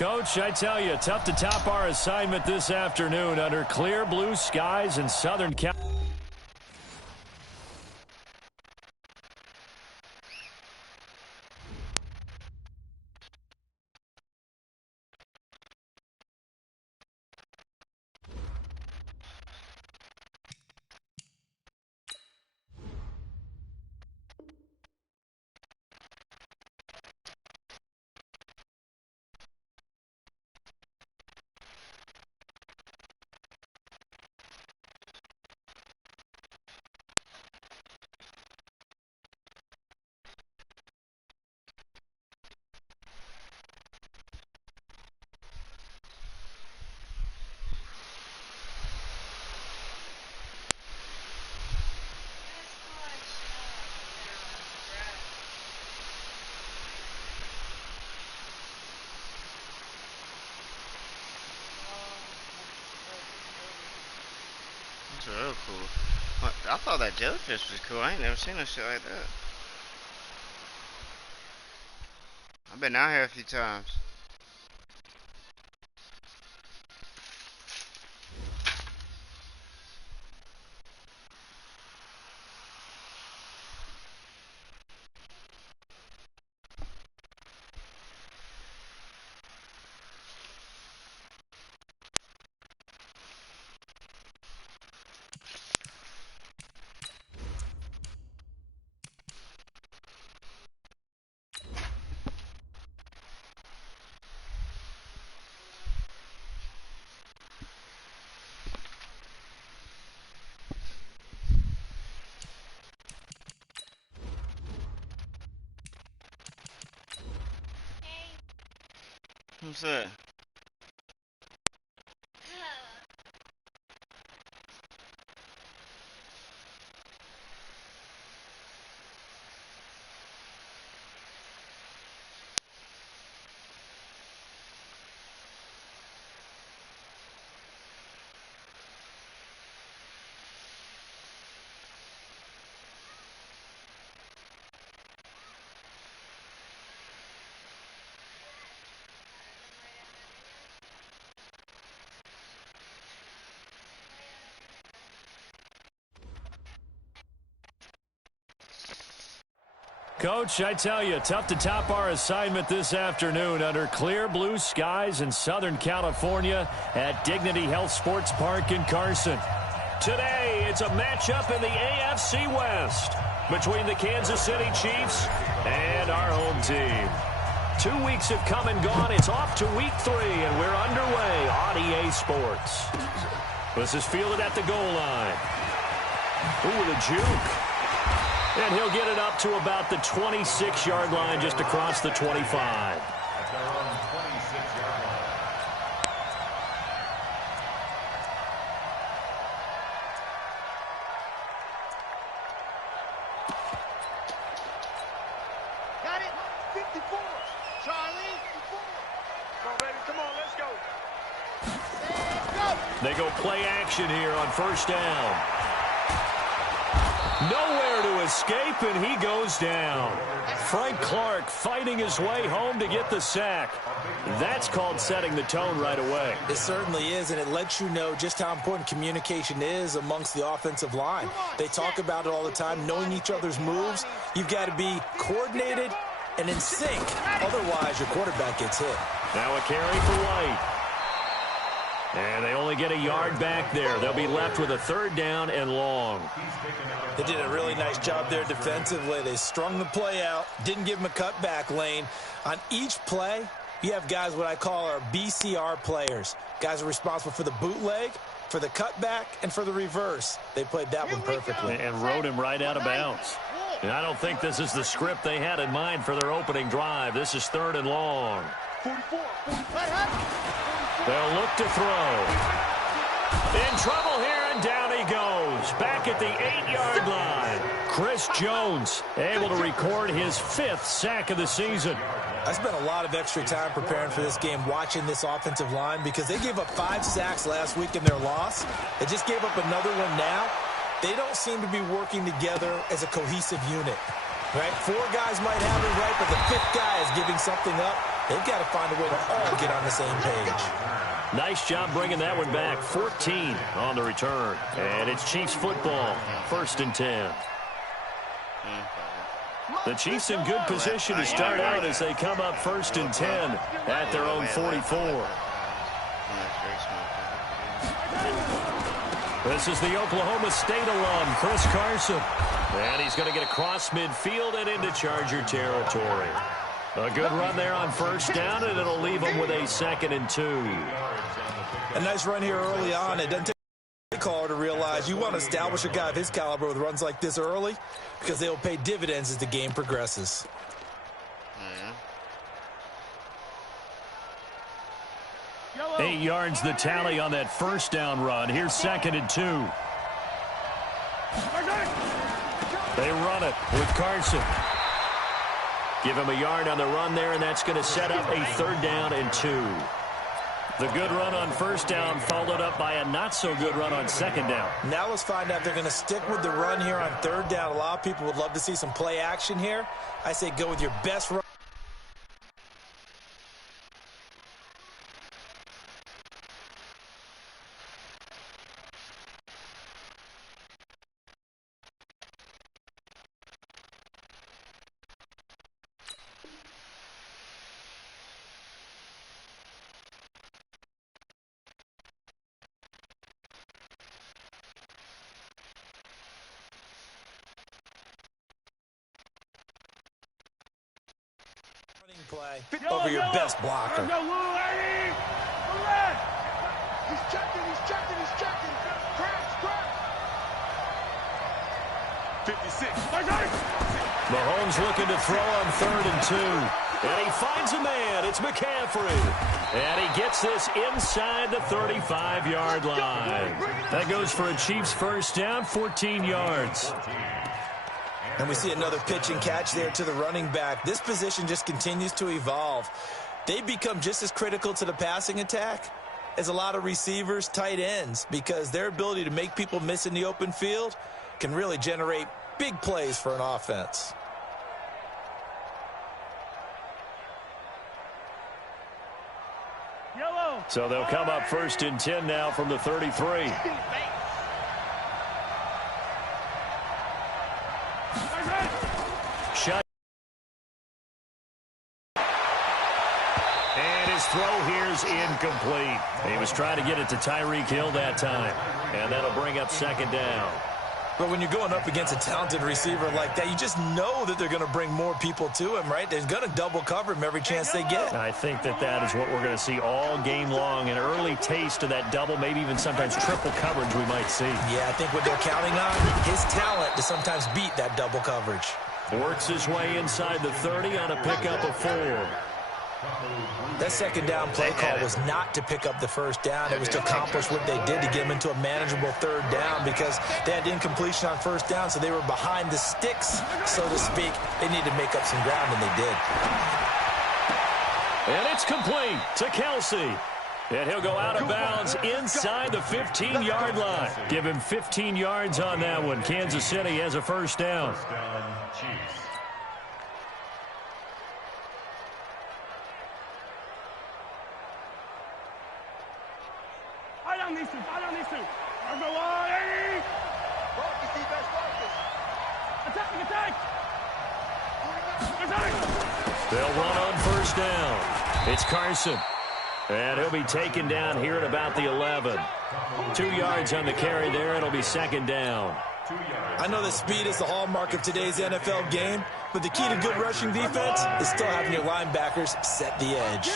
Coach, I tell you, tough to top our assignment this afternoon under clear blue skies in Southern California. That's real cool. I thought that jellyfish was cool. I ain't never seen no shit like that. I've been out here a few times. What's that? Coach, I tell you, tough to top our assignment this afternoon under clear blue skies in Southern California at Dignity Health Sports Park in Carson. Today, it's a matchup in the AFC West between the Kansas City Chiefs and our home team. 2 weeks have come and gone. It's off to week 3, and we're underway on EA Sports. This is fielded at the goal line. Ooh, with a juke. And he'll get it up to about the 26-yard line, just across the 25. Got it. 54. Charlie. 54. Come on, baby. Come on, let's go. Let's go. They go play action here on first down. Nowhere to escape, and he goes down. Frank Clark fighting his way home to get the sack. That's called setting the tone right away. It certainly is, and it lets you know just how important communication is amongst the offensive line. They talk about it all the time, knowing each other's moves. You've got to be coordinated and in sync. Otherwise, your quarterback gets hit. Now a carry for White. And they only get a yard back there. They'll be left with a third down and long. They did a really nice job there defensively. They strung the play out, didn't give him a cutback lane. On each play, you have guys what I call our BCR players. Guys are responsible for the bootleg, for the cutback, and for the reverse. They played that one perfectly. And rode him right out of bounds. And I don't think this is the script they had in mind for their opening drive. This is third and long. 44. They'll look to throw. In trouble here, and down he goes. Back at the 8-yard line. Chris Jones able to record his 5th sack of the season. I spent a lot of extra time preparing for this game, watching this offensive line, because they gave up 5 sacks last week in their loss. They just gave up another one now. They don't seem to be working together as a cohesive unit. Right? 4 guys might have it right, but the 5th guy is giving something up. They've got to find a way to all get on the same page. Nice job bringing that one back. 14 on the return. And it's Chiefs football. 1st and 10. The Chiefs in good position to start out as they come up 1st and 10 at their own 44. This is the Oklahoma State alum, Chris Carson. And he's going to get across midfield and into Charger territory. A good run there on 1st down, and it'll leave them with a 2nd and 2. A nice run here early on. It doesn't take a caller to realize you want to establish a guy of his caliber with runs like this early because they'll pay dividends as the game progresses. 8 yards the tally on that 1st down run. Here's 2nd and 2. They run it with Carson. Give him a yard on the run there, and that's going to set up a 3rd down and 2. The good run on 1st down followed up by a not-so-good run on 2nd down. Now let's find out if they're going to stick with the run here on 3rd down. A lot of people would love to see some play action here. I say go with your best run. Play over your best blocker. He's checking. Crash. 56. Mahomes looking to throw on 3rd and 2. And he finds a man. It's McCaffrey. And he gets this inside the 35-yard line. That goes for a Chiefs 1st down, 14 yards. And we see another pitch and catch there to the running back. This position just continues to evolve. They become just as critical to the passing attack as a lot of receivers, tight ends, because their ability to make people miss in the open field can really generate big plays for an offense. So they'll come up 1st and 10 now from the 33. Shot. And his throw here's incomplete. He was trying to get it to Tyreek Hill that time. And that'll bring up 2nd down. But when you're going up against a talented receiver like that, you just know that they're going to bring more people to him, right? They're going to double cover him every chance they get. I think that is what we're going to see all game long. An early taste of that double, maybe even sometimes triple coverage we might see. Yeah, I think what they're counting on, his talent to sometimes beat that double coverage. Works his way inside the 30 on a pickup of 4. That 2nd down play call was not to pick up the 1st down. It was to accomplish what they did to get them into a manageable 3rd down because they had incompletion on 1st down, so they were behind the sticks, so to speak. They needed to make up some ground, and they did. And it's complete to Kelsey. And he'll go out of bounds inside the 15-yard line. Give him 15 yards on that one. Kansas City has a 1st down. I don't need to. Attack. They'll run on 1st down. It's Carson. And he'll be taken down here at about the 11. 2 yards on the carry there. It'll be 2nd down. I know that speed is the hallmark of today's NFL game, but the key to good rushing defense is still having your linebackers set the edge.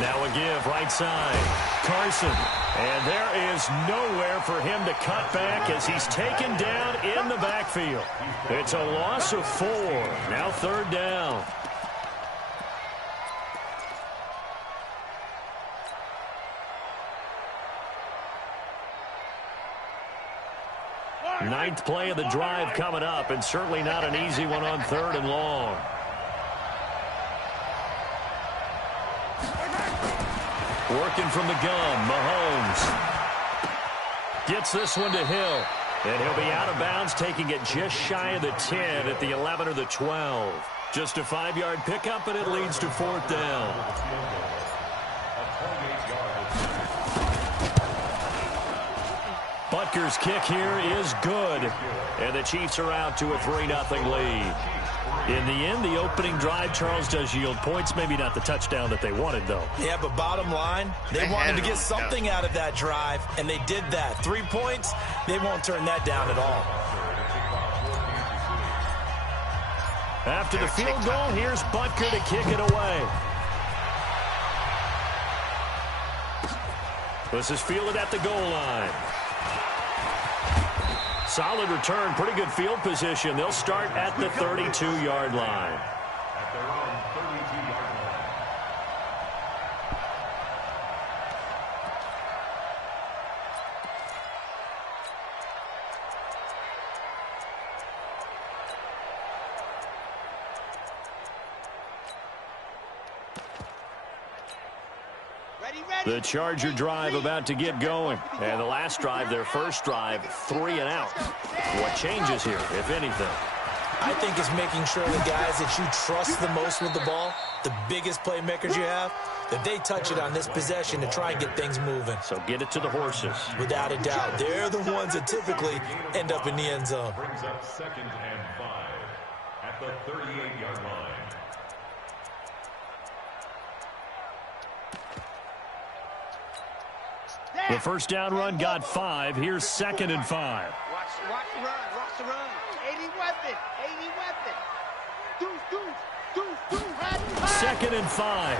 Now a give right side. Carson. And there is nowhere for him to cut back as he's taken down in the backfield. It's a loss of 4. Now 3rd down. Ninth play of the drive coming up, and certainly not an easy one on 3rd and long. Working from the gun, Mahomes. Gets this one to Hill. And he'll be out of bounds, taking it just shy of the 10 at the 11 or the 12. Just a 5-yard pickup, and it leads to 4th down. Butker's kick here is good, and the Chiefs are out to a 3-0 lead. In the end, the opening drive, Charles, does yield points. Maybe not the touchdown that they wanted, though. Yeah, but bottom line, they wanted to get something out of that drive, and they did that. 3 points, they won't turn that down at all. After the field goal, here's Butker to kick it away. This is fielded at the goal line. Solid return, pretty good field position. They'll start at the 32-yard line. The Charger drive about to get going. And the last drive, their first drive, 3 and out. What changes here, if anything? I think it's making sure the guys that you trust the most with the ball, the biggest playmakers you have, that they touch it on this possession to try and get things moving. So get it to the horses. Without a doubt. They're the ones that typically end up in the end zone. Brings up 2nd and 5 at the 38-yard line. The first down run got 5. Here's 2nd and 5. Watch the run. Watch the run. 80 weapon. 80 weapon. Deuce. 2nd and 5.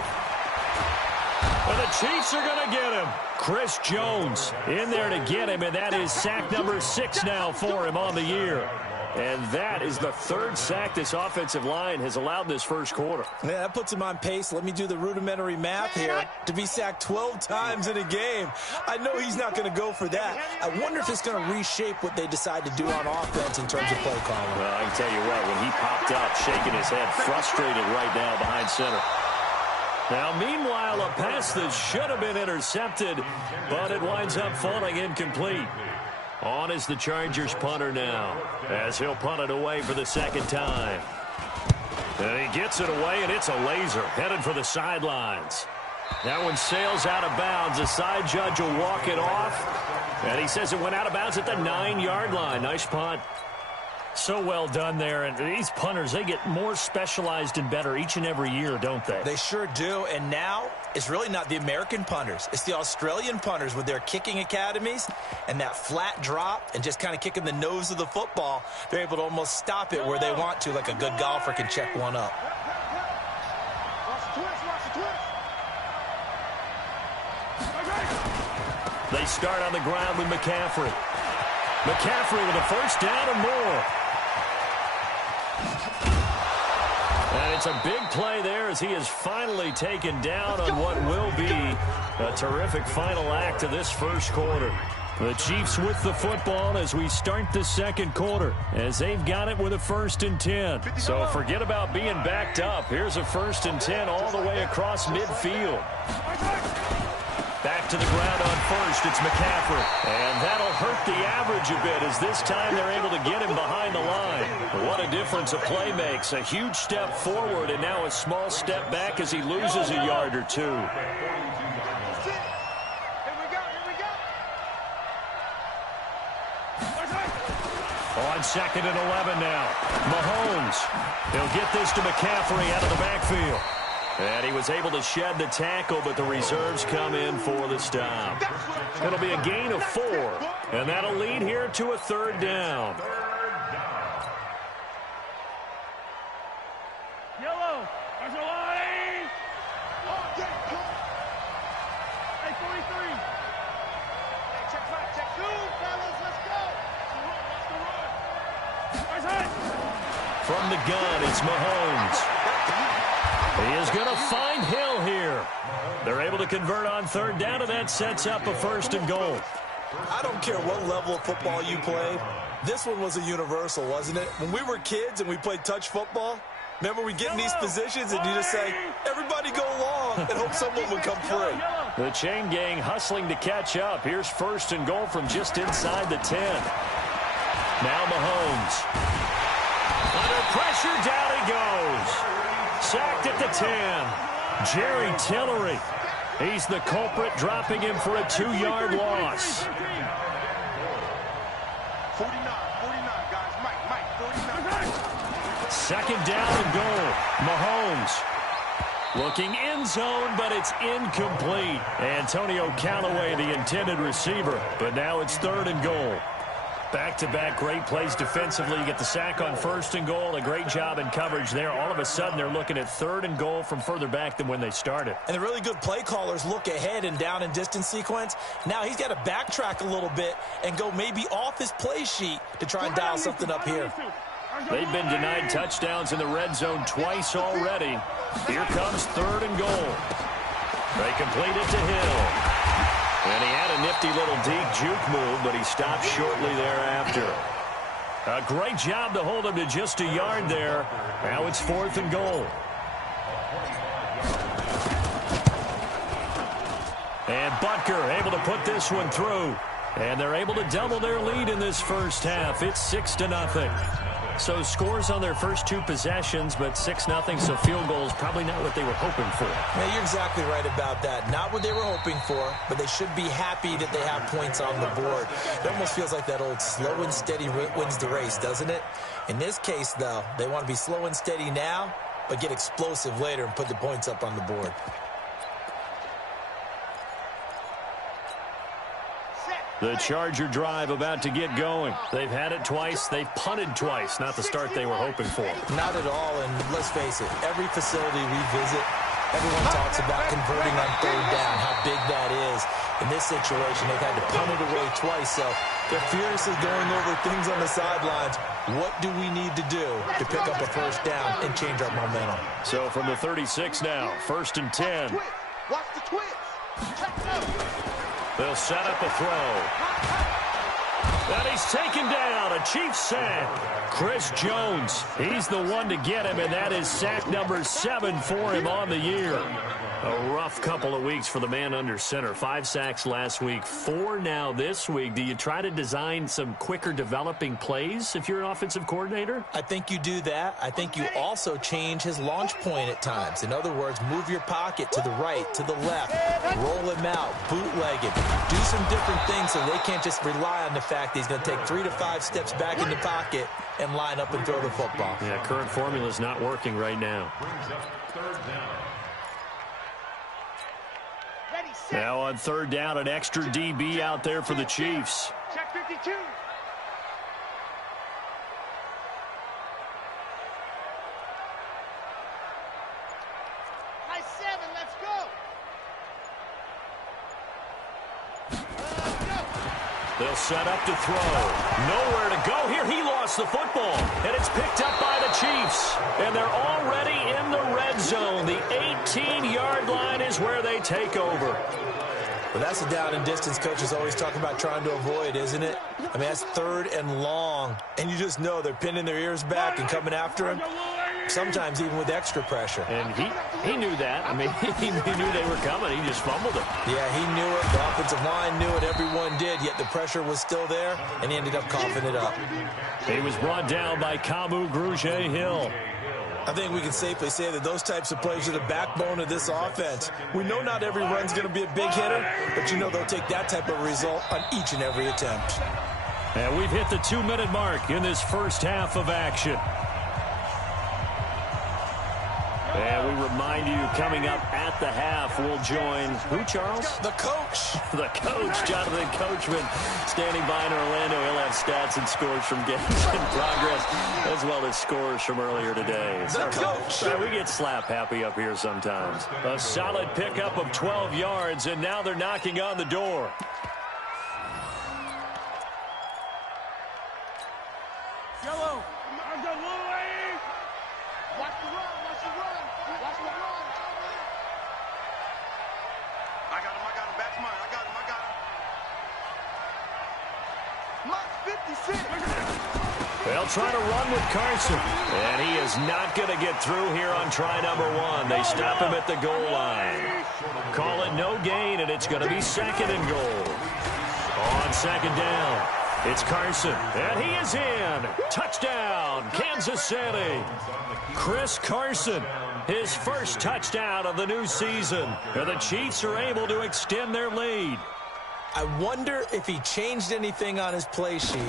And the Chiefs are going to get him. Chris Jones in there to get him, and that is sack number 6 now for him on the year. And that is the 3rd sack this offensive line has allowed this first quarter. Yeah, that puts him on pace. Let me do the rudimentary math here. To be sacked 12 times in a game, I know he's not going to go for that. I wonder if it's going to reshape what they decide to do on offense in terms of play calling. Well, I can tell you what, when he popped up, shaking his head, frustrated right now behind center. Now, meanwhile, a pass that should have been intercepted, but it winds up falling incomplete. On is the Chargers punter now, as he'll punt it away for the 2nd time. And he gets it away, and it's a laser, headed for the sidelines. That one sails out of bounds. The side judge will walk it off, and he says it went out of bounds at the 9-yard line. Nice punt. So well done there, and these punters, they get more specialized and better each and every year, don't they? They sure do, and now it's really not the American punters. It's the Australian punters with their kicking academies and that flat drop and just kind of kicking the nose of the football. They're able to almost stop it where they want to, like a good golfer can check one up. They start on the ground with McCaffrey. McCaffrey with a first down and more. And it's a big play there as he is finally taken down on what will be a terrific final act of this first quarter. The Chiefs with the football as we start the second quarter, as they've got it with a 1st and 10. So forget about being backed up. Here's a 1st and 10 all the way across midfield. Back to the ground on first, it's McCaffrey. And that'll hurt the average a bit as this time they're able to get him behind the line. What a difference a play makes. A huge step forward and now a small step back as he loses a yard or 2. Here we go. On 2nd and 11 now. Mahomes. He'll get this to McCaffrey out of the backfield. And he was able to shed the tackle, but the reserves come in for the stop. It'll be a gain of 4, and that'll lead here to a 3rd down. Yellow. There's a line. Hey, 43. Hey, check 5, check 2, fellas. Let's go. From the gun, it's Mahomes. He is going to find Hill here. They're able to convert on 3rd down, and that sets up a 1st and goal. I don't care what level of football you played. This one was a universal, wasn't it? When we were kids and we played touch football, remember we get in these positions and you just say, everybody go along, and hope someone would come free. The chain gang hustling to catch up. Here's 1st and goal from just inside the 10. Now Mahomes. Under pressure, down he goes. Sacked at the 10. Jerry Tillery. He's the culprit, dropping him for a 2-yard loss. 49, guys. Mike, 49. Second down and goal. Mahomes looking end zone, but it's incomplete. Antonio Callaway, the intended receiver, but now it's 3rd and goal. Back-to-back great plays defensively. You get the sack on 1st and goal. A great job in coverage there. All of a sudden, they're looking at 3rd and goal from further back than when they started. And the really good play callers look ahead and down and distance sequence. Now he's got to backtrack a little bit and go maybe off his play sheet to try and dial something up here. They've been denied touchdowns in the red zone twice already. Here comes 3rd and goal. They complete it to Hill. And he had a nifty little deep juke move, but he stopped shortly thereafter. A great job to hold him to just a yard there. Now it's 4th and goal. And Butker able to put this one through. And they're able to double their lead in this first half. It's 6-0. So scores on their first 2 possessions, but 6-0, so field goals probably not what they were hoping for. Yeah, you're exactly right about that. Not what they were hoping for, but they should be happy that they have points on the board. It almost feels like that old slow and steady wins the race, doesn't it? In this case, though, they want to be slow and steady now, but get explosive later and put the points up on the board. The Charger drive about to get going. They've had it twice. They've punted twice. Not the start they were hoping for. Not at all, and let's face it, every facility we visit, everyone talks about converting on 3rd down, how big that is. In this situation, they've had to punt it away twice, so they're furiously going over things on the sidelines. What do we need to do to pick up a 1st down and change our momentum? So from the 36 now, 1st and 10. Watch the twist. Check it out. They'll set up a throw. And he's taken down. A Chiefs sack. Chris Jones, he's the one to get him, and that is sack number 7 for him on the year. A rough couple of weeks for the man under center. 5 sacks last week, 4 now this week. Do you try to design some quicker developing plays if you're an offensive coordinator? I think you do that. I think you also change his launch point at times. In other words, move your pocket to the right, to the left, roll him out, bootleg it. Do some different things so they can't just rely on the fact that he's going to take 3 to 5 steps back in the pocket and line up and throw the football. Yeah, current formula is not working right now. Now on 3rd down, an extra DB out there for the Chiefs. Check 52. Nice 7. Let's go. They'll set up to throw. Nowhere to go here. He lost the football. And it's picked up by the Chiefs. And they're already in the red zone. The 18-yard line is where they take over. Well, that's the down and distance coaches always talk about trying to avoid, isn't it? I mean, that's 3rd and long. And you just know they're pinning their ears back and coming after him. Sometimes even with extra pressure. And he knew that. I mean, he knew they were coming. He just fumbled it. Yeah, he knew it. The offensive line knew it. Everyone did. Yet the pressure was still there, and he ended up coughing it up. He was brought down by Kamu Grugier-Hill. I think we can safely say that those types of plays are the backbone of this offense. We know not every run's going to be a big hitter, but you know they'll take that type of result on each and every attempt. And we've hit the 2-minute mark in this first half of action. And we remind you, coming up at the half, we'll join who, Charles? The coach. The coach, Jonathan Coachman, standing by in Orlando. He'll have stats and scores from games in progress, as well as scores from earlier today. The coach. We get slap happy up here sometimes. A solid pickup of 12 yards, and now they're knocking on the door. Yellow. Watch the run. Watch the run. Watch the run. I got him. Back to mine. I got him. Mark 56. They'll try to run with Carson. And he is not going to get through here on try number 1. They stop him at the goal line. Call it no gain, and it's going to be 2nd and goal. On 2nd down. It's Carson, and he is in. Touchdown, Kansas City. Chris Carson, his first touchdown of the new season. And the Chiefs are able to extend their lead. I wonder if he changed anything on his play sheet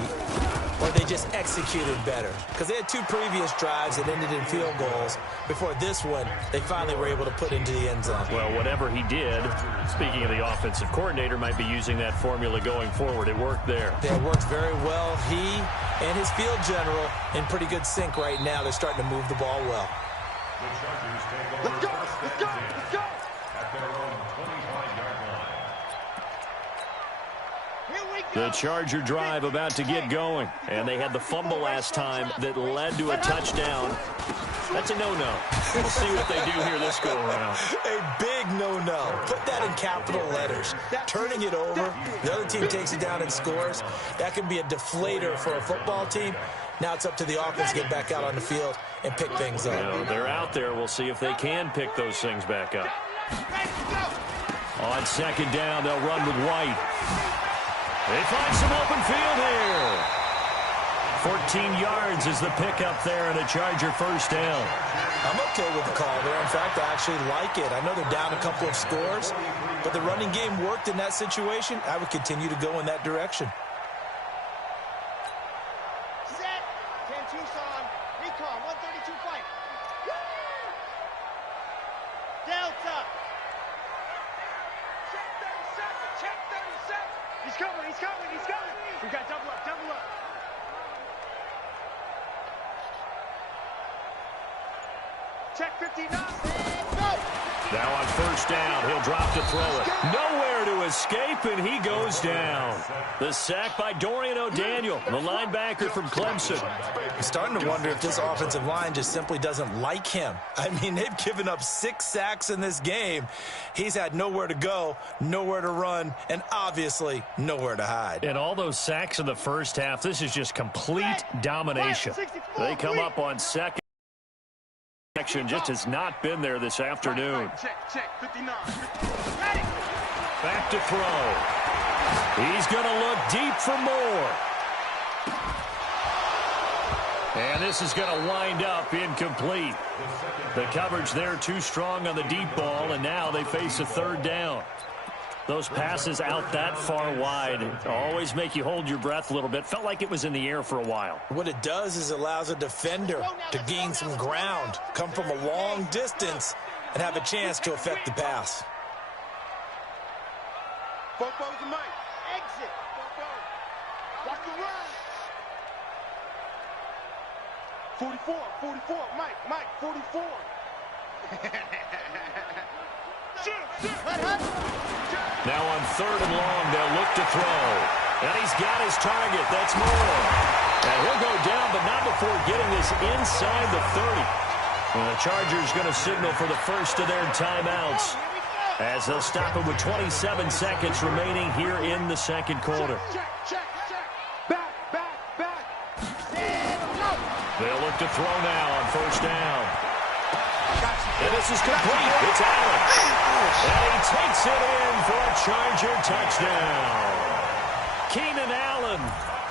or they just executed better. Because they had 2 previous drives that ended in field goals. Before this one, they finally were able to put into the end zone. Well, whatever he did, speaking of the offensive coordinator, might be using that formula going forward. It worked there. Yeah, it worked very well. He and his field general in pretty good sync right now. They're starting to move the ball well. Let's go, let's go, let's go. At their own 25-yard line. The Charger drive about to get going. And they had the fumble last time that led to a touchdown. That's a no-no. We'll see what they do here this go-around. A big no-no. Put that in capital letters. Turning it over, the other team takes it down and scores. That can be a deflator for a football team. Now it's up to the offense to get back out on the field and pick things up. Well, they're out there. We'll see if they can pick those things back up. On second down, they'll run with White. They find some open field here. 14 yards is the pickup there and a Charger first down. I'm okay with the call there. In fact, I actually like it. I know they're down a couple of scores, but the running game worked in that situation. I would continue to go in that direction. Set. 10 Tucson. Recon. 132 fight. Delta. Check 37. Check 37. He's coming. He's coming. He's coming. We got double up. Double up. Check 59. Go. Now on first down, he'll drop to throw it. Nowhere to escape, and he goes down. The sack by Dorian O'Daniel, the linebacker from Clemson. I'm starting to wonder if this offensive line just simply doesn't like him. I mean, they've given up 6 sacks in this game. He's had nowhere to go, nowhere to run, and obviously nowhere to hide. And all those sacks in the first half, this is just complete domination. They come up on second. Action just has not been there this afternoon. Check 59. Back to throw. He's going to look deep for more. And this is going to wind up incomplete. The coverage there too strong on the deep ball, and now they face a third down. Those passes out that far wide always make you hold your breath a little bit. Felt like it was in the air for a while. What it does is allows a defender to gain some ground, come from a long distance, and have a chance to affect the pass. Fofo's the mic. Exit. Fofo. Watch the run. 44. Mike. 44. Now on third and long, they'll look to throw. And he's got his target. That's Moore. And he'll go down, but not before getting this inside the 30. And the Chargers going to signal for the first of their timeouts as they'll stop it with 27 seconds remaining here in the second quarter. Check. Back. They'll look to throw now on first down. And this is complete. It's Allen. And he takes it in for a Charger touchdown. Keenan Allen,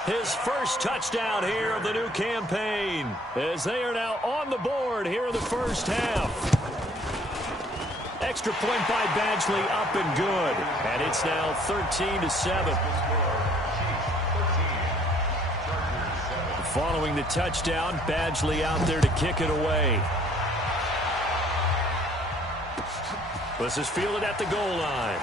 his first touchdown here of the new campaign, as they are now on the board here in the first half. Extra point by Badgley, up and good. And it's now 13-7. Following the touchdown, Badgley out there to kick it away. This is fielded at the goal line.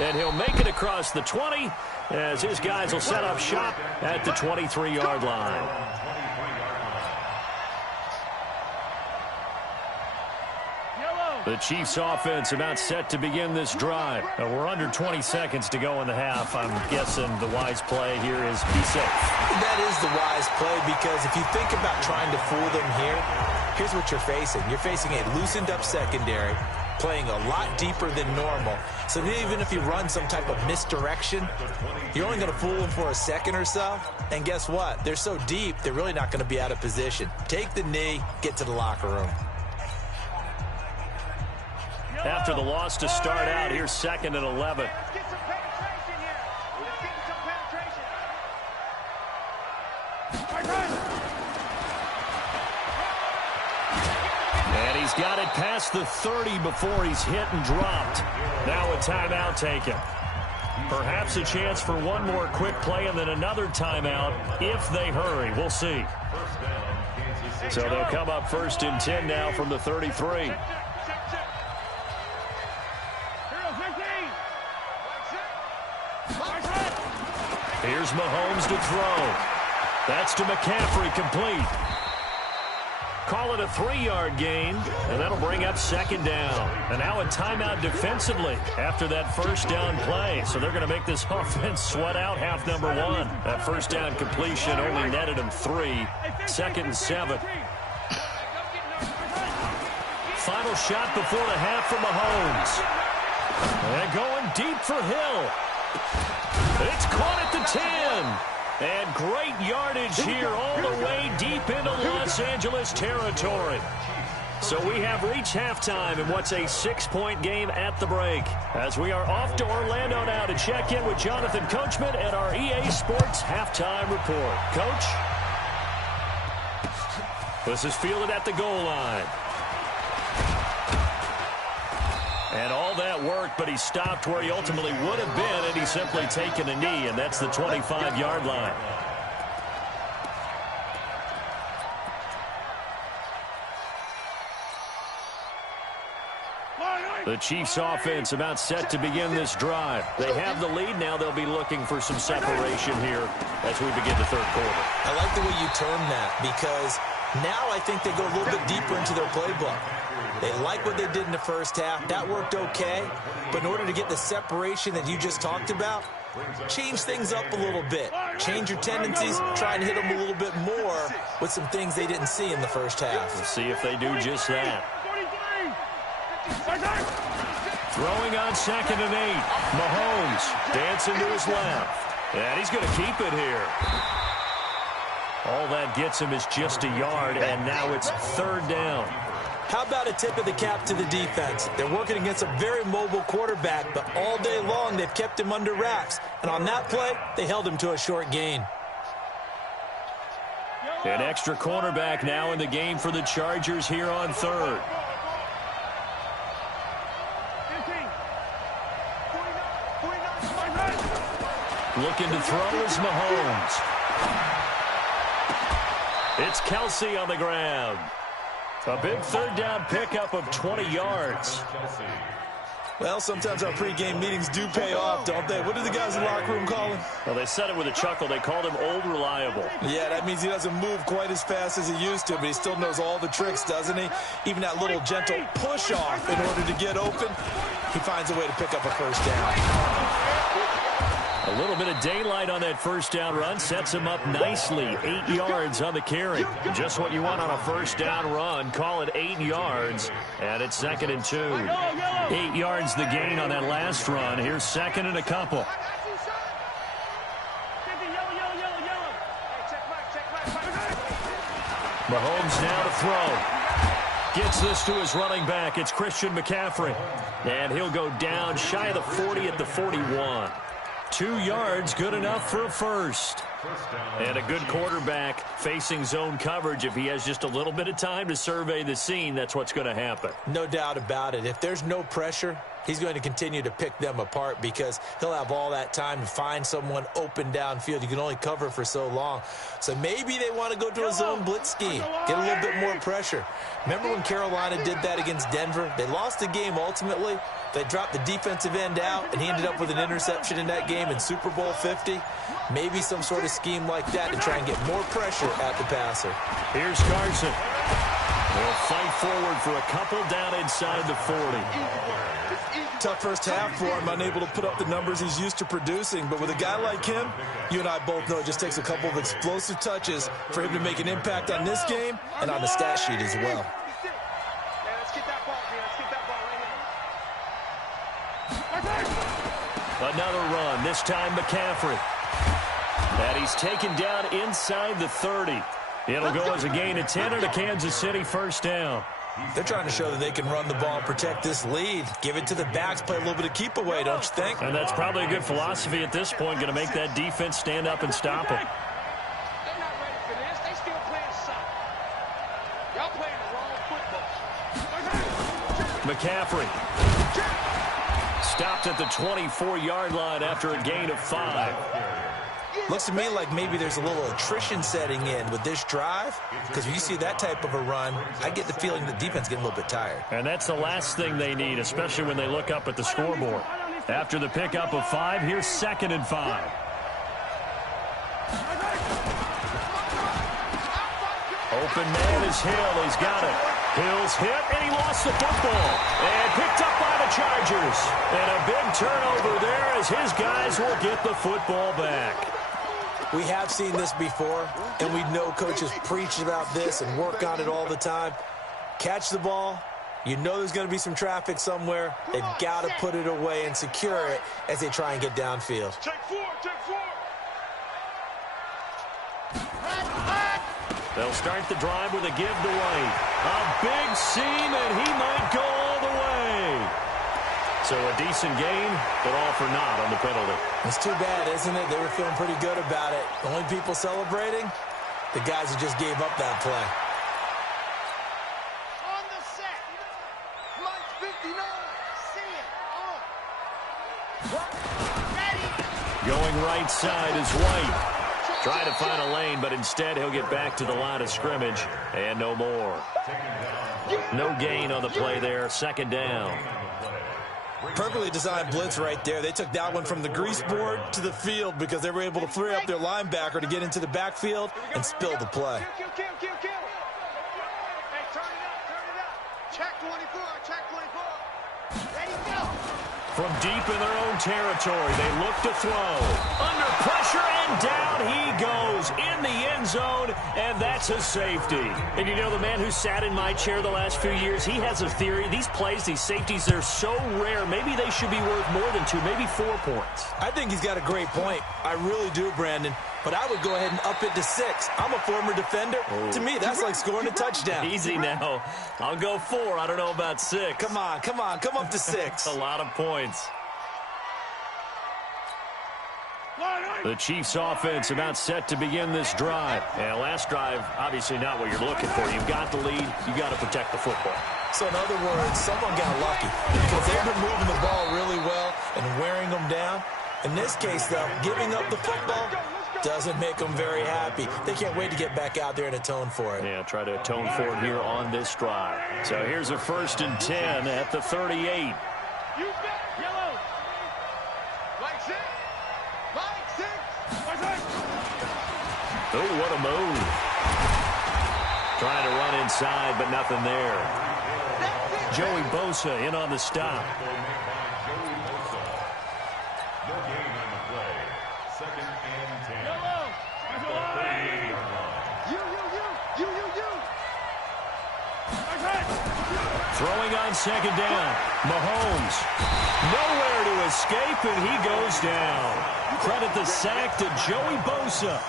And he'll make it across the 20 as his guys will set up shop at the 23-yard line. The Chiefs offense about set to begin this drive. Now we're under 20 seconds to go in the half. I'm guessing the wise play here is be safe. That is the wise play, because if you think about trying to fool them here, here's what you're facing. You're facing a loosened up secondary, playing a lot deeper than normal. So even if you run some type of misdirection, you're only going to fool them for a second or so. And guess what? They're so deep, they're really not going to be out of position. Take the knee, get to the locker room. After the loss to start out, here's second and 11. Get some penetration here. Let's get some He's got it past the 30 before he's hit and dropped. Now a timeout taken. Perhaps a chance for one more quick play and then another timeout if they hurry. We'll see. So they'll come up 1st and 10 now from the 33. Here's Mahomes to throw. That's to McCaffrey, complete. Call it a 3-yard gain, and that'll bring up 2nd down. And now a timeout defensively after that 1st down play. So they're going to make this offense sweat out half number 1. That 1st down completion only netted him 3. 2nd and 7. Final shot before the half for Mahomes. And going deep for Hill. It's caught at the 10. And great yardage here all the way deep into Los Angeles territory. So we have reached halftime in what's a 6-point game at the break. As we are off to Orlando now to check in with Jonathan Coachman and our EA Sports halftime report. Coach? This is fielded at the goal line. And all that worked, but he stopped where he ultimately would have been, and he's simply taken a knee, and that's the 25-yard line. The Chiefs' offense about set to begin this drive. They have the lead. Now they'll be looking for some separation here as we begin the 3rd quarter. I like the way you term that, because now I think they go a little bit deeper into their playbook. They like what they did in the 1st half. That worked okay. But in order to get the separation that you just talked about, change things up a little bit. Change your tendencies. Try and hit them a little bit more with some things they didn't see in the 1st half. We'll see if they do just that. Throwing on 2nd and 8. Mahomes dancing to his left. And he's going to keep it here. All that gets him is just a yard, and now it's 3rd down. How about a tip of the cap to the defense? They're working against a very mobile quarterback, but all day long they've kept him under wraps. And on that play, they held him to a short gain. An extra cornerback now in the game for the Chargers here on 3rd. Looking to throw is Mahomes. It's Kelsey on the ground. A big 3rd down pickup of 20 yards. Well, sometimes our pregame meetings do pay off, don't they? What do the guys in the locker room call him? Well, they said it with a chuckle. They called him Old Reliable. Yeah, that means he doesn't move quite as fast as he used to, but he still knows all the tricks, doesn't he? Even that little gentle push-off in order to get open, he finds a way to pick up a 1st down. A little bit of daylight on that 1st down run sets him up nicely. 8 yards on the carry. Just what you want on a 1st down run. Call it 8 yards, and it's 2nd and 2. 8 yards the gain on that last run. Here's 2nd and a couple. Mahomes now to throw. Gets this to his running back. It's Christian McCaffrey. And he'll go down shy of the 40 at the 41. 2 yards, good enough for a 1st. And a good quarterback facing zone coverage. If he has just a little bit of time to survey the scene, that's what's going to happen. No doubt about it. If there's no pressure, he's going to continue to pick them apart because he'll have all that time to find someone open downfield. You can only cover for so long. So maybe they want to go to a zone blitz scheme, get a little bit more pressure. Remember when Carolina did that against Denver? They lost the game ultimately. They dropped the defensive end out, and he ended up with an interception in that game in Super Bowl 50. Maybe some sort of scheme like that to try and get more pressure at the passer. Here's Carson. They'll fight forward for a couple down inside the 40. Tough 1st half for him, unable to put up the numbers he's used to producing. But with a guy like him, you and I both know it just takes a couple of explosive touches for him to make an impact on this game and on the stat sheet as well. Another run, this time McCaffrey. And he's taken down inside the 30. It'll go as a gain of 10 and a Kansas City 1st down. They're trying to show that they can run the ball and protect this lead. Give it to the backs, play a little bit of keep away, don't you think? And that's probably a good philosophy at this point, going to make that defense stand up and stop it. They're not ready for this. They still playing soccer. Y'all playing the wrong football. McCaffrey. Stopped at the 24-yard line after a gain of 5. Looks to me like maybe there's a little attrition setting in with this drive, because when you see that type of a run, I get the feeling the defense getting a little bit tired. And that's the last thing they need, especially when they look up at the scoreboard. After the pickup of 5, here's 2nd and 5. Open man is Hill. He's got it. Hill's hit, and he lost the football. And picked up by the Chargers. And a big turnover there as his guys will get the football back. We have seen this before, and we know coaches preach about this and work on it all the time. Catch the ball. You know there's going to be some traffic somewhere. They've got to put it away and secure it as they try and get downfield. Check 4, check 4. They'll start the drive with a give to White. A big seam, and he might go all the way. So a decent gain, but all for naught on the penalty. It's too bad, isn't it? They were feeling pretty good about it. The only people celebrating, the guys who just gave up that play. On the set. Mike 59. See it. Ready. Going right side is White. Trying to find a lane, but instead he'll get back to the line of scrimmage. And no more. No gain on the play there. 2nd down. Perfectly designed blitz right there. They took that one from the grease board to the field because they were able to free up their linebacker to get into the backfield and spill the play. Kill. Hey, turn it up. Check 24, check 24. Ready, go. From deep in their own territory, they look to throw. Under pressure, and down he goes in the end zone, and that's a safety. And you know, the man who sat in my chair the last few years, he has a theory. These plays, these safeties, they're so rare. Maybe they should be worth more than 2, maybe 4 points. I think he's got a great point. I really do, Brandon. But I would go ahead and up it to 6. I'm a former defender. Oh. To me, that's like scoring a touchdown. Easy now. I'll go 4. I don't know about 6. Come on. Come up to 6. A lot of points. The Chiefs offense about set to begin this drive. And last drive, obviously not what you're looking for. You've got the lead. You got to protect the football. So in other words, someone got lucky because they've been moving the ball really well and wearing them down. In this case, though, giving up the football doesn't make them very happy. They can't wait to get back out there and atone for it. Yeah, try to atone for it here on this drive. So here's a 1st and 10 at the 38. You bet. Yellow. Mike 6. Oh, what a move. Trying to run inside, but nothing there. Joey Bosa in on the stop. Throwing on 2nd down. Mahomes. Nowhere to escape, and he goes down. Credit the sack to Joey Bosa.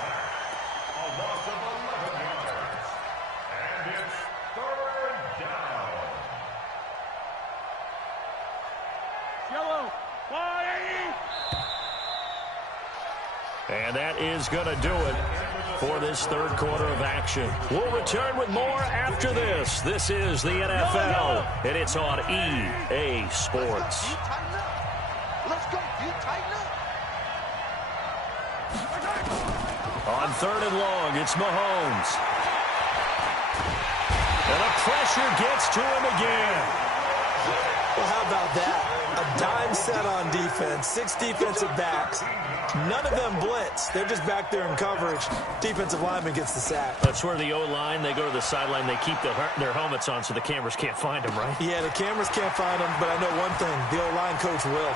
And that is going to do it for this 3rd quarter of action. We'll return with more after this. This is the NFL, and it's on EA Sports. Let's go. You tighten up. On 3rd and long, it's Mahomes. And the pressure gets to him again. Well, how about that? A dime set on defense, 6 defensive backs. None of them blitz. They're just back there in coverage. Defensive lineman gets the sack. That's where the O-line, they go to the sideline, they keep their helmets on so the cameras can't find them, right? Yeah, the cameras can't find them, but I know one thing. The O-line coach will.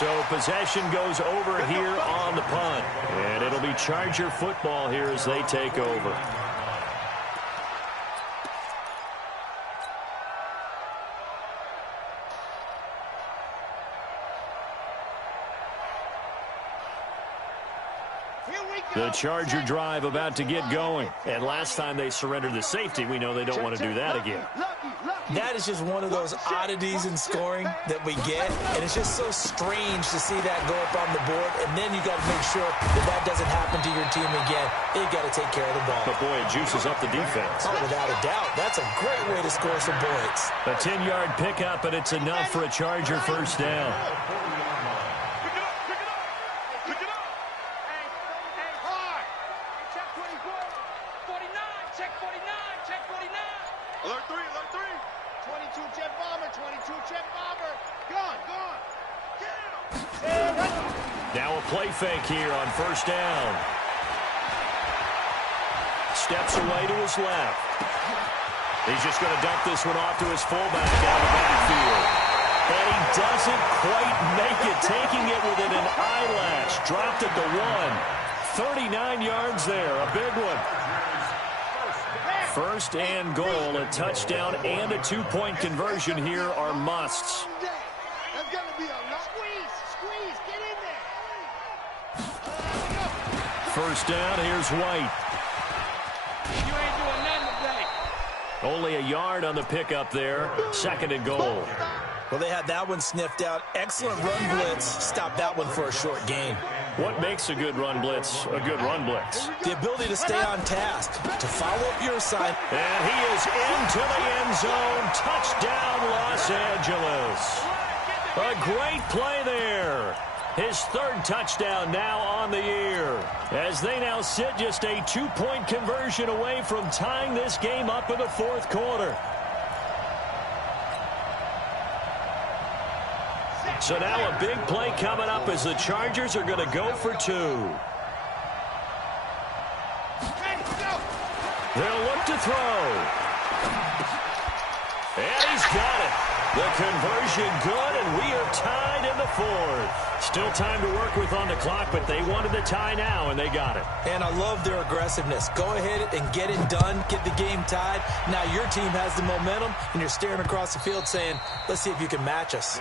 So possession goes over here on the punt. And it'll be Charger football here as they take over. The Charger drive about to get going. And last time they surrendered the safety, we know they don't want to do that again. That is just one of those oddities in scoring that we get, and it's just so strange to see that go up on the board, and then you got to make sure that that doesn't happen to your team again. You got to take care of the ball. But boy, it juices up the defense. Oh, without a doubt. That's a great way to score some points. A 10-yard pickup, and it's enough for a Charger first down. Now a play fake here on first down. Steps away to his left. He's just going to dump this one off to his fullback out of the backfield. And he doesn't quite make it, taking it within an eyelash. Dropped at the 1. 39 yards there, a big one. First and goal, a touchdown and a 2-point conversion here are musts. That's going to be a squeeze, get in there. First down, here's White. You ain't doing nothing today. Only a yard on the pickup there. Second and goal. Well, they had that one sniffed out. Excellent run blitz. Stopped that one for a short gain. What makes a good run blitz a good run blitz? The ability to stay on task, to follow up your assignment. And he is into the end zone. Touchdown, Los Angeles. A great play there. His third touchdown now on the year, as they now sit just a 2-point conversion away from tying this game up in the fourth quarter. So now a big play coming up as the Chargers are going to go for 2. They'll look to throw. And he's got it. The conversion good, and we are tied in the fourth. Still time to work with on the clock, but they wanted the tie now, and they got it. And I love their aggressiveness. Go ahead and get it done, get the game tied. Now your team has the momentum, and you're staring across the field saying, let's see if you can match us.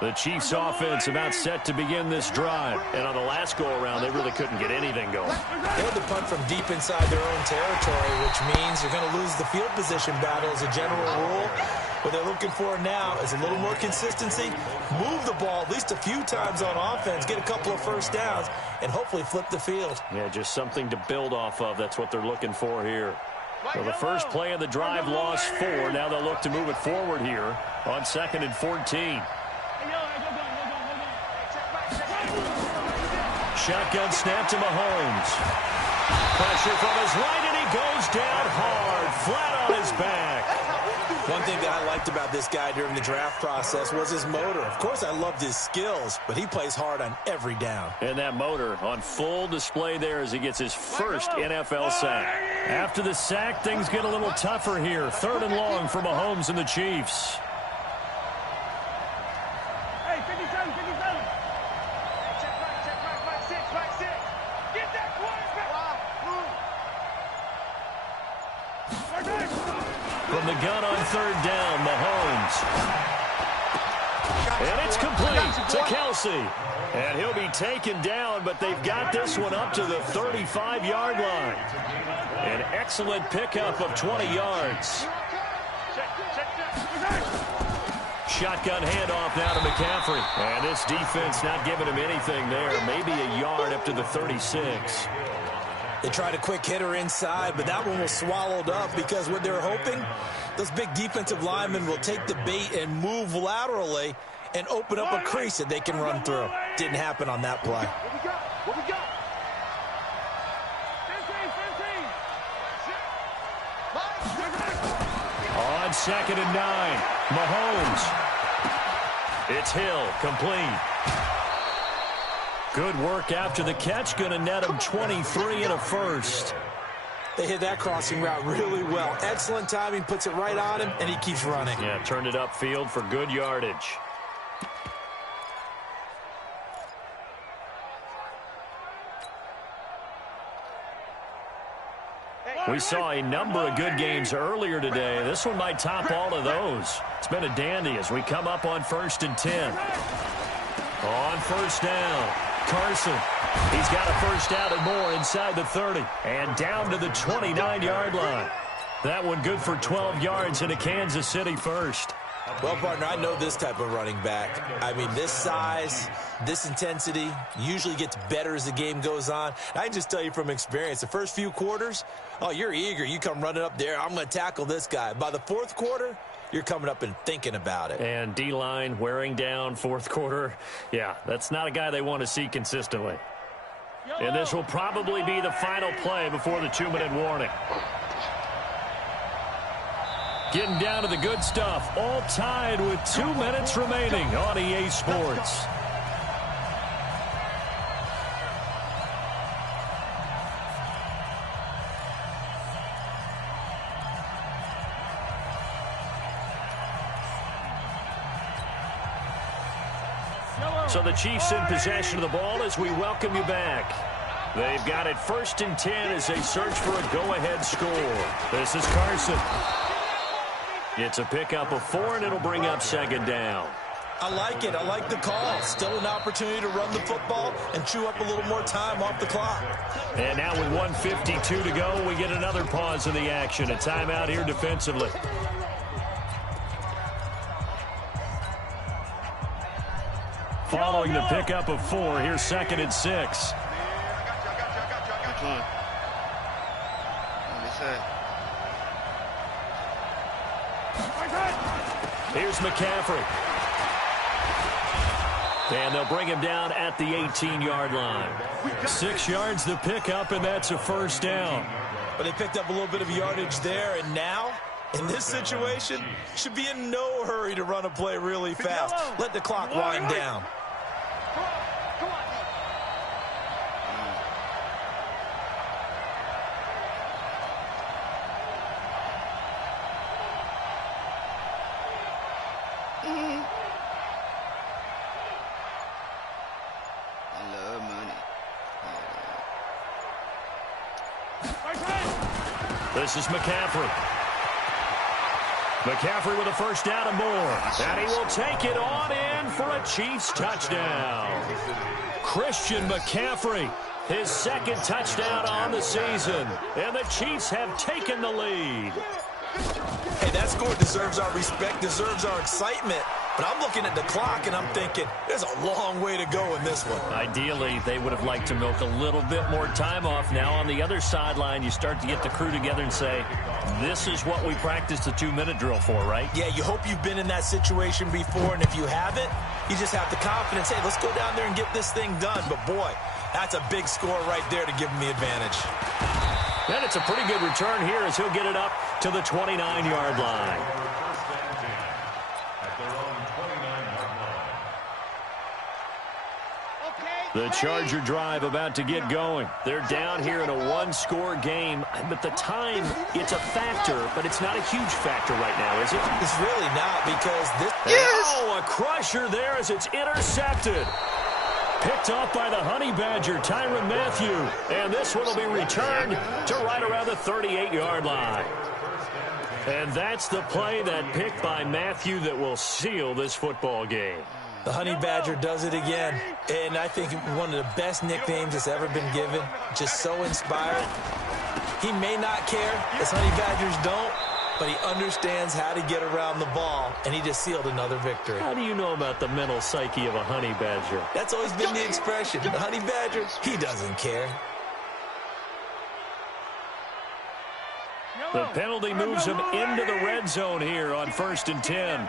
The Chiefs offense about set to begin this drive. And on the last go-around, they really couldn't get anything going. They had to punt from deep inside their own territory, which means they're going to lose the field position battle as a general rule. What they're looking for now is a little more consistency, move the ball at least a few times on offense, get a couple of first downs, and hopefully flip the field. Yeah, just something to build off of. That's what they're looking for here. So the first play of the drive lost 4. Now they'll look to move it forward here on 2nd and 14. Shotgun snap to Mahomes. Pressure from his right, and he goes down hard, flat on his back. One thing that I liked about this guy during the draft process was his motor. Of course, I loved his skills, but he plays hard on every down. And that motor on full display there as he gets his first NFL sack. After the sack, things get a little tougher here. 3rd and long for Mahomes and the Chiefs. From the gun on 3rd down, Mahomes. And it's complete to Kelsey. And he'll be taken down, but they've got this one up to the 35-yard line. An excellent pickup of 20 yards. Shotgun handoff now to McCaffrey. And this defense not giving him anything there. Maybe a yard up to the 36. They tried a quick hitter inside, but that one was swallowed up because what they're hoping, those big defensive linemen will take the bait and move laterally and open up a crease that they can run through. Didn't happen on that play. What we got? 15. On 2nd and 9, Mahomes. It's Hill, complete. Good work after the catch. Going to net him 23 and a first. They hit that crossing route really well. Excellent timing, puts it right on him, and he keeps running. Yeah, turned it upfield for good yardage. We saw a number of good games earlier today. This one might top all of those. It's been a dandy as we come up on 1st and 10. On first down, Carson. He's got a first down and more inside the 30. And down to the 29-yard line. That one good for 12 yards into Kansas City first. Well, partner, I know this type of running back. I mean, this size, this intensity usually gets better as the game goes on. I can just tell you from experience, the first few quarters, oh, you're eager. You come running up there, I'm going to tackle this guy. By the fourth quarter, you're coming up and thinking about it. And D-line wearing down fourth quarter. Yeah, that's not a guy they want to see consistently. And this will probably be the final play before the 2-minute warning. Getting down to the good stuff, all tied with 2 minutes remaining on EA Sports. So the Chiefs in possession of the ball as we welcome you back. They've got it 1st and 10 as they search for a go-ahead score. This is Carson. It's a pickup of 4, and it'll bring up 2nd down. I like it. I like the call. Still an opportunity to run the football and chew up a little more time off the clock. And now with 1:52 to go, we get another pause in the action. A timeout here defensively. Following the pickup of 4, here's 2nd and 6. Which one? What did he say? Here's McCaffrey. And they'll bring him down at the 18-yard line. 6 yards the pickup, and that's a first down. But they picked up a little bit of yardage there, and now, in this situation, should be in no hurry to run a play really fast. Let the clock wind down. This is McCaffrey. McCaffrey with a first down and more. And he will take it on in for a Chiefs touchdown. Christian McCaffrey, his 2nd touchdown on the season. And the Chiefs have taken the lead. Hey, that score deserves our respect, deserves our excitement. But I'm looking at the clock, and I'm thinking, there's a long way to go in this one. Ideally, they would have liked to milk a little bit more time off. Now, on the other sideline, you start to get the crew together and say, this is what we practiced the 2-minute drill for, right? Yeah, you hope you've been in that situation before, and if you haven't, you just have the confidence, hey, let's go down there and get this thing done. But, boy, that's a big score right there to give them the advantage. And it's a pretty good return here as he'll get it up to the 29-yard line. The Charger drive about to get going. They're down here in a 1-score game. But the time, it's a factor, but it's not a huge factor right now, is it? It's really not because this... Yes! Oh, a crusher there as it's intercepted. Picked off by the Honey Badger, Tyrann Mathieu. And this one will be returned to right around the 38-yard line. And that's the play, that pick by Mathieu, that will seal this football game. The Honey Badger does it again, and I think one of the best nicknames that's ever been given. Just so inspired. He may not care, as Honey Badgers don't, but he understands how to get around the ball, and he just sealed another victory. How do you know about the mental psyche of a Honey Badger? That's always been the expression. The Honey Badger, he doesn't care. The penalty moves him into the red zone here on 1st and 10.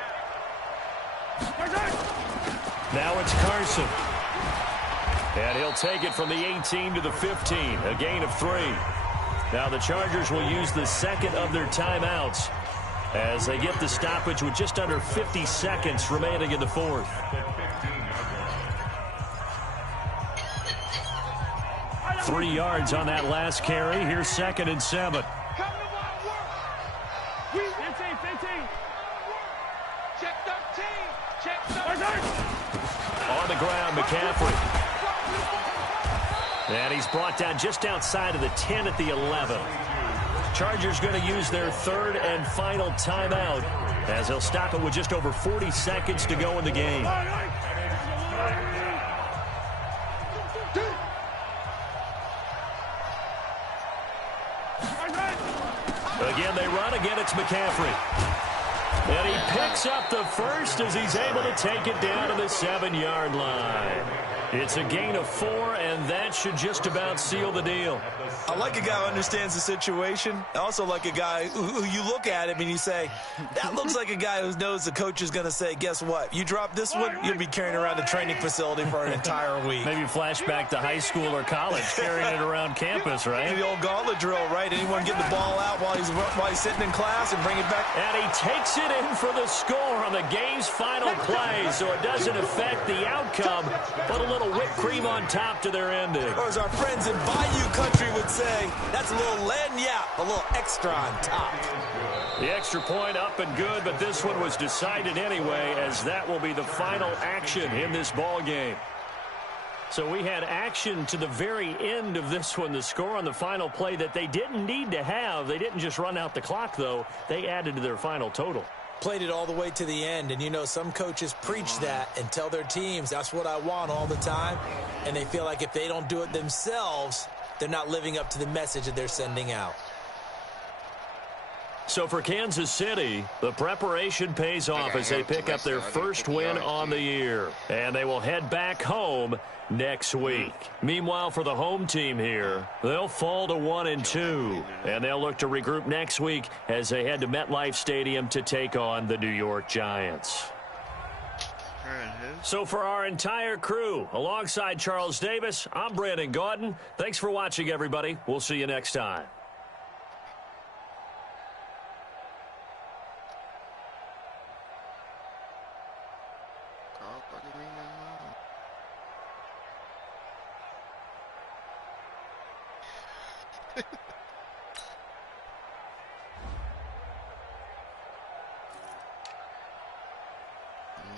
Now it's Carson. And he'll take it from the 18 to the 15, a gain of 3. Now the Chargers will use the 2nd of their timeouts as they get the stoppage with just under 50 seconds remaining in the 4th. Three yards on that last carry. Here's 2nd and 7. On the ground, McCaffrey. And he's brought down just outside of the 10 at the 11. Chargers going to use their third and final timeout as they'll stop it with just over 40 seconds to go in the game. Again, they run. Again, it's McCaffrey. And he picks up the first as he's able to take it down to the 7-yard line. It's a gain of 4, and that should just about seal the deal. I like a guy who understands the situation. I also like a guy who you look at him and you say, that looks like a guy who knows the coach is going to say, guess what? You drop this one, you'll be carrying around the training facility for an entire week. Maybe flashback to high school or college, carrying it around campus, right? The old gauntlet drill, right? Anyone get the ball out while he's sitting in class and bring it back? And he takes it in for the score on the game's final play, so it doesn't affect the outcome, but a little whipped cream on top to their ending. Or as our friends in Bayou Country would say, that's a little lagniappe, a little extra on top. The extra point up and good, but this one was decided anyway, as that will be the final action in this ball game. So we had action to the very end of this one, the score on the final play that they didn't need to have. They didn't just run out the clock, though. They added to their final total. Played it all the way to the end, and you know some coaches preach that and tell their teams that's what I want all the time, and they feel like if they don't do it themselves, they're not living up to the message that they're sending out. So for Kansas City, the preparation pays off as they pick up their first win on the year, and they will head back home next week. Meanwhile, for the home team here, they'll fall to 1-2, and they'll look to regroup next week as they head to MetLife Stadium to take on the New York Giants. So for our entire crew, alongside Charles Davis, I'm Brandon Gaudin. Thanks for watching, everybody. We'll see you next time.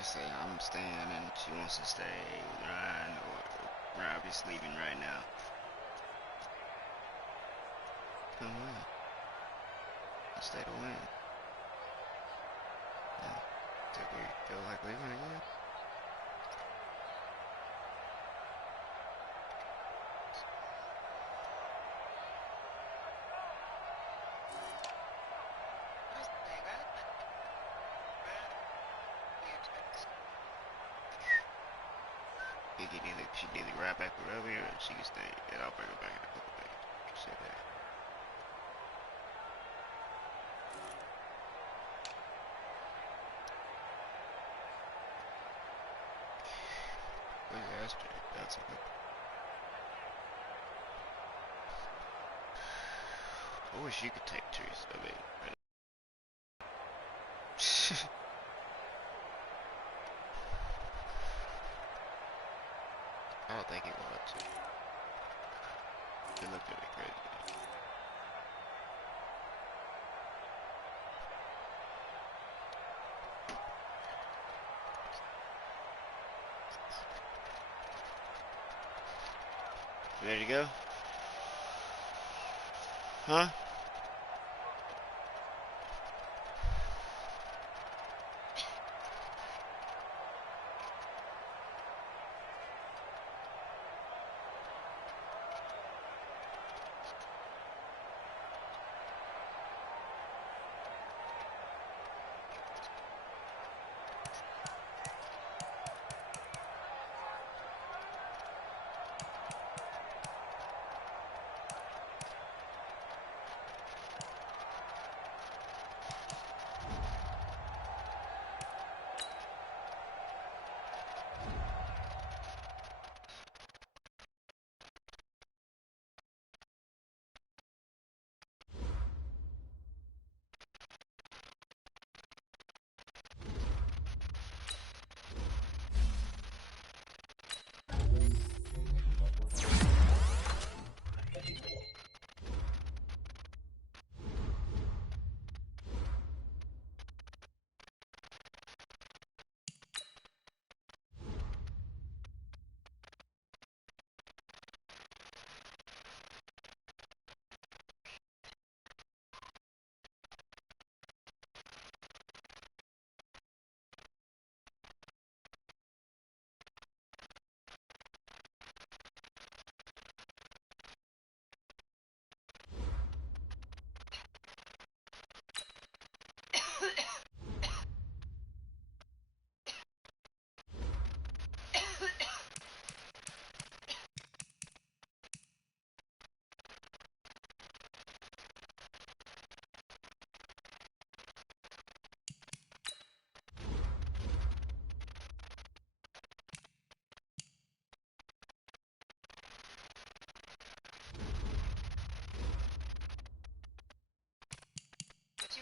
Say I'm staying and she wants to stay. Ryan or Robbie's leaving right now. Come on. I stay to win. Yeah. Did we feel like leaving again? She did it right back with Robbie, or she can stay, and I'll bring her back in a couple days. She said that. Where's Astrid? That's a good. I wish you could take trees. I mean, I don't think he wanted to. He looked at me crazy. You ready to go? Huh?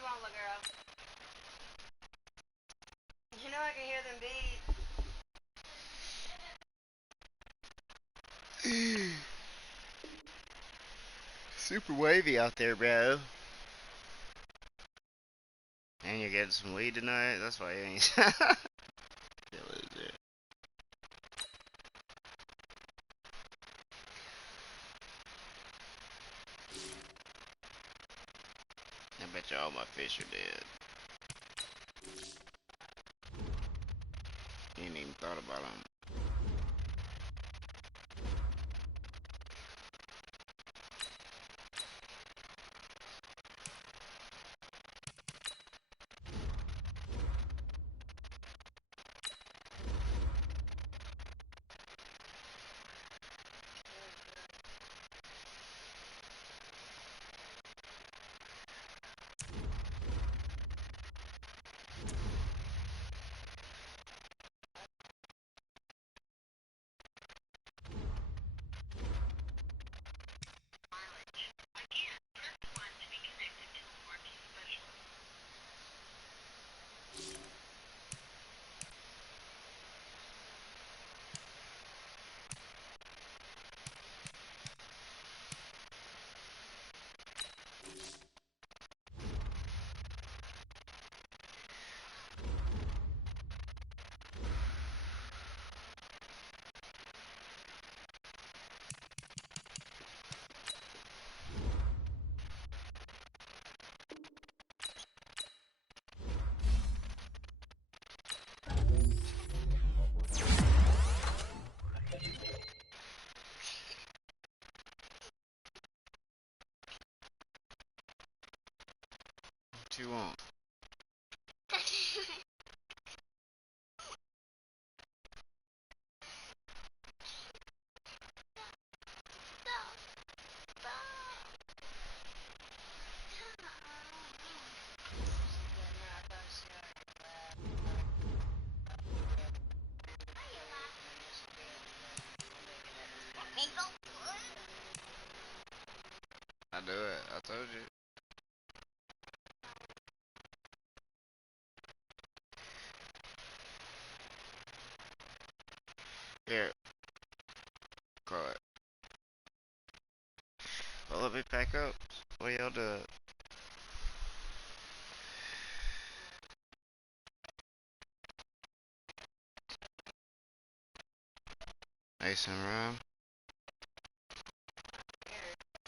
on, little girl. You know I can hear them beat. Super wavy out there, bro. And you're getting some weed tonight? That's why you ain't. I bet you all my fish are dead. You ain't even thought about them. What you want? I do it. I told you. Here. Call it. Well, let me pack up. What y'all do? Nice and round.